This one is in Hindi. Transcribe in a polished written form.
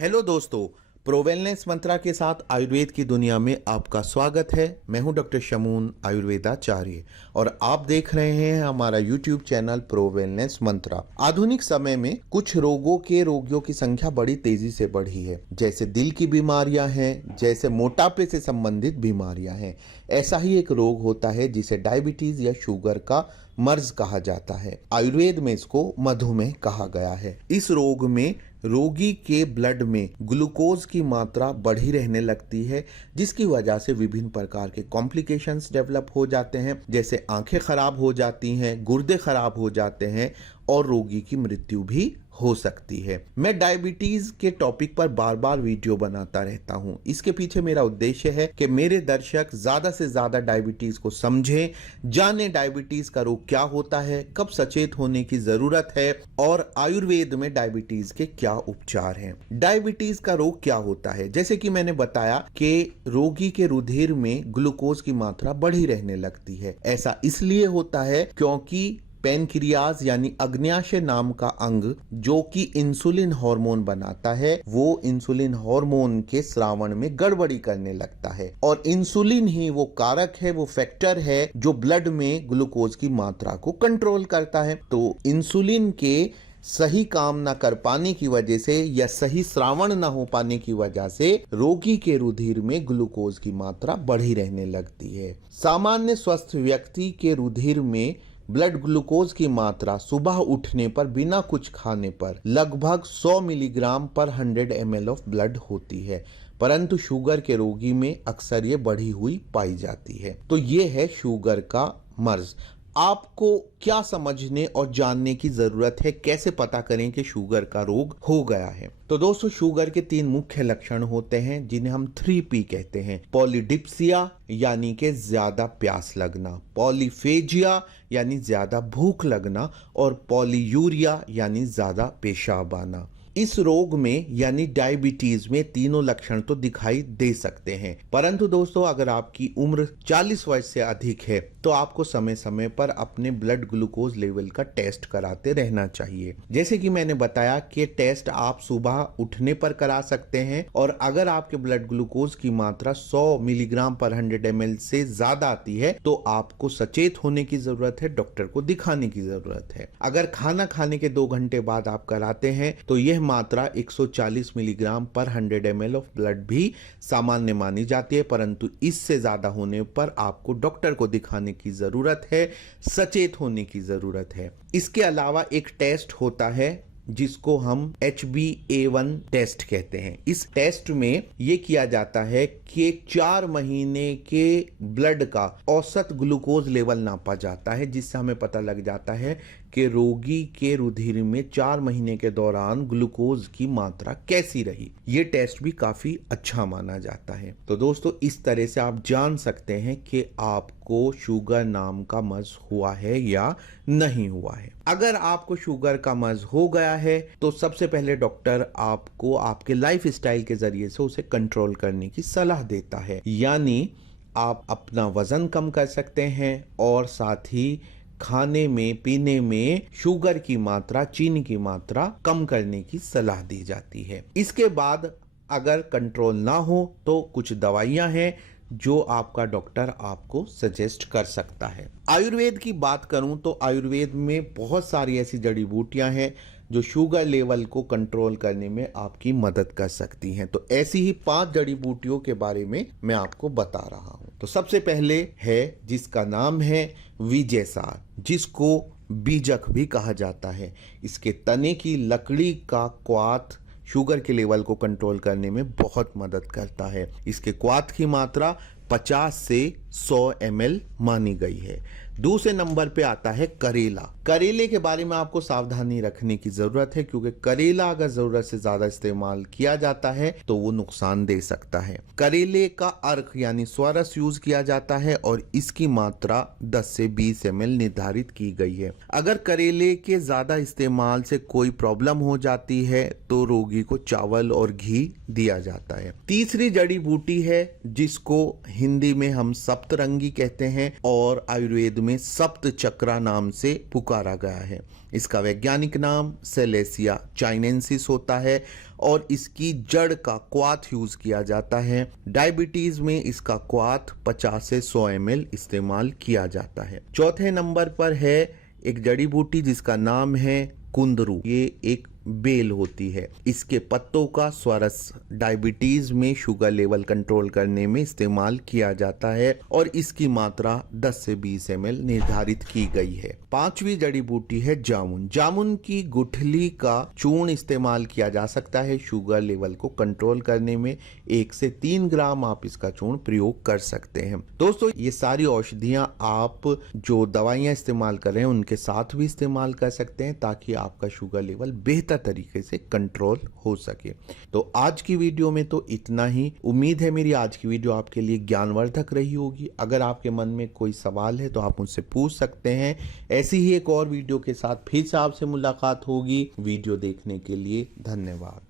हेलो दोस्तों, प्रोवेलनेस मंत्रा के साथ आयुर्वेद की दुनिया में आपका स्वागत है। मैं हूं डॉक्टर शमून आयुर्वेदाचार्य और आप देख रहे हैं हमारा यूट्यूब चैनल प्रोवेलनेस मंत्रा। आधुनिक समय में कुछ रोगियों की संख्या बड़ी तेजी से बढ़ी है, जैसे दिल की बीमारियां हैं, जैसे मोटापे से संबंधित बीमारियां हैं। ऐसा ही एक रोग होता है जिसे डायबिटीज या शुगर का मर्ज कहा जाता है। आयुर्वेद में इसको मधुमेह कहा गया है। इस रोग में रोगी के ब्लड में ग्लूकोज की मात्रा बढ़ी रहने लगती है, जिसकी वजह से विभिन्न प्रकार के कॉम्प्लिकेशंस डेवलप हो जाते हैं, जैसे आंखें खराब हो जाती हैं, गुर्दे खराब हो जाते हैं और रोगी की मृत्यु भी हो सकती है। मैं डायबिटीज के टॉपिक पर बार बार वीडियो बनाता रहता हूं। इसके पीछे मेरा उद्देश्य है कि मेरे दर्शक ज्यादा से ज्यादा डायबिटीज को समझें, जाने डायबिटीज का रोग क्या होता है, कब सचेत होने की जरूरत है और आयुर्वेद में डायबिटीज के क्या उपचार हैं। डायबिटीज का रोग क्या होता है? जैसे कि मैंने बताया कि रोगी के रुधिर में ग्लूकोज की मात्रा बढ़ी रहने लगती है। ऐसा इसलिए होता है क्योंकि पैनक्रियाज यानी अग्न्याशय नाम का अंग जो कि इंसुलिन हार्मोन बनाता है, वो इंसुलिन हार्मोन के स्रावण में गड़बड़ी करने लगता है और इंसुलिन ही वो कारक है, वो फैक्टर है जो ब्लड में ग्लूकोज की मात्रा को कंट्रोल करता है। तो इंसुलिन के सही काम न कर पाने की वजह से या सही श्रावण न हो पाने की वजह से रोगी के रुधिर में ग्लूकोज की मात्रा बढ़ी रहने लगती है। सामान्य स्वस्थ व्यक्ति के रुधिर में ब्लड ग्लूकोज की मात्रा सुबह उठने पर बिना कुछ खाने पर लगभग 100 मिलीग्राम पर 100 ml ऑफ ब्लड होती है, परंतु शुगर के रोगी में अक्सर ये बढ़ी हुई पाई जाती है। तो ये है शुगर का मर्ज। आपको क्या समझने और जानने की जरूरत है, कैसे पता करें कि शुगर का रोग हो गया है? तो दोस्तों, शुगर के 3 मुख्य लक्षण होते हैं जिन्हें हम 3P कहते हैं। पॉलीडिप्सिया यानी कि ज्यादा प्यास लगना, पॉलीफेजिया यानी ज्यादा भूख लगना और पॉलीयूरिया यानी ज्यादा पेशाब आना। इस रोग में यानी डायबिटीज में तीनों लक्षण तो दिखाई दे सकते हैं, परंतु दोस्तों अगर आपकी उम्र 40 वर्ष से अधिक है तो आपको समय समय पर अपने ब्लड ग्लूकोज लेवल का टेस्ट कराते रहना चाहिए। जैसे कि मैंने बताया कि टेस्ट आप सुबह उठने पर करा सकते हैं और अगर आपके ब्लड ग्लूकोज की मात्रा 100 मिलीग्राम पर 100 ml से ज्यादा आती है तो आपको सचेत होने की जरूरत है, डॉक्टर को दिखाने की जरूरत है। अगर खाना खाने के 2 घंटे बाद आप कराते हैं तो यह मात्रा 140 मिलीग्राम पर 100 ml ऑफ ब्लड भी सामान्य मानी जाती है, परंतु इससे ज्यादा होने पर आपको डॉक्टर को दिखाने की जरूरत है, सचेत होने की जरूरत है। इसके अलावा एक टेस्ट होता है जिसको हम HbA1 टेस्ट कहते हैं। इस टेस्ट में यह किया जाता है कि 4 महीने के ब्लड का औसत ग्लूकोज लेवल नापा जाता है, जिससे हमें पता लग जाता है कि रोगी के रुधिर में 4 महीने के दौरान ग्लूकोज की मात्रा कैसी रही। ये टेस्ट भी काफी अच्छा माना जाता है। तो दोस्तों, इस तरह से आप जान सकते हैं कि आपको शुगर नाम का मर्ज हुआ है या नहीं हुआ है। अगर आपको शुगर का मर्ज हो गया है तो सबसे पहले डॉक्टर आपको आपके लाइफ स्टाइल के जरिए से उसे कंट्रोल करने की सलाह देता है, यानी आप अपना वजन कम कर सकते हैं और साथ ही खाने में पीने में शुगर की मात्रा, चीनी की मात्रा कम करने की सलाह दी जाती है। इसके बाद अगर कंट्रोल ना हो तो कुछ दवाइयां हैं जो आपका डॉक्टर आपको सजेस्ट कर सकता है। आयुर्वेद की बात करूं तो आयुर्वेद में बहुत सारी ऐसी जड़ी बूटियां हैं जो शुगर लेवल को कंट्रोल करने में आपकी मदद कर सकती हैं। तो ऐसी ही 5 जड़ी बूटियों के बारे में मैं आपको बता रहा हूं। तो सबसे पहले है जिसका नाम है विजयसार, जिसको बीजक भी कहा जाता है। इसके तने की लकड़ी का क्वाथ शुगर के लेवल को कंट्रोल करने में बहुत मदद करता है। इसके क्वाथ की मात्रा 50 से 100 ml मानी गई है। दूसरे नंबर पे आता है करेला। करेले के बारे में आपको सावधानी रखने की जरूरत है, क्योंकि करेला अगर जरूरत से ज्यादा इस्तेमाल किया जाता है तो वो नुकसान दे सकता है। करेले का अर्क यानी स्वरस यूज किया जाता है और इसकी मात्रा 10 से 20 ml निर्धारित की गई है। अगर करेले के ज्यादा इस्तेमाल से कोई प्रॉब्लम हो जाती है तो रोगी को चावल और घी दिया जाता है। तीसरी जड़ी बूटी है जिसको हिंदी में हम सप्तरंगी कहते हैं और आयुर्वेद में सप्त चक्रा नाम से पुकारा गया है। इसका वैज्ञानिक नाम सेलेसिया चाइनेंसिस होता है और इसकी जड़ का क्वाथ यूज किया जाता है। डायबिटीज में इसका क्वाथ 50 से 100 ml इस्तेमाल किया जाता है। चौथे नंबर पर है एक जड़ी बूटी जिसका नाम है कुंदरू। ये एक बेल होती है। इसके पत्तों का स्वरस डायबिटीज में शुगर लेवल कंट्रोल करने में इस्तेमाल किया जाता है और इसकी मात्रा 10 से 20 ml निर्धारित की गई है। पांचवी जड़ी बूटी है जामुन। जामुन की गुठली का चूर्ण इस्तेमाल किया जा सकता है शुगर लेवल को कंट्रोल करने में। 1 से 3 ग्राम आप इसका चूर्ण प्रयोग कर सकते हैं। दोस्तों, ये सारी औषधियां आप जो दवाइयां इस्तेमाल कर रहे हैं उनके साथ भी इस्तेमाल कर सकते हैं ताकि आपका शुगर लेवल बेहतर तरीके से कंट्रोल हो सके। तो आज की वीडियो में तो इतना ही। उम्मीद है मेरी आज की वीडियो आपके लिए ज्ञानवर्धक रही होगी। अगर आपके मन में कोई सवाल है तो आप मुझसे पूछ सकते हैं। ऐसी ही एक और वीडियो के साथ फिर से आपसे मुलाकात होगी। वीडियो देखने के लिए धन्यवाद।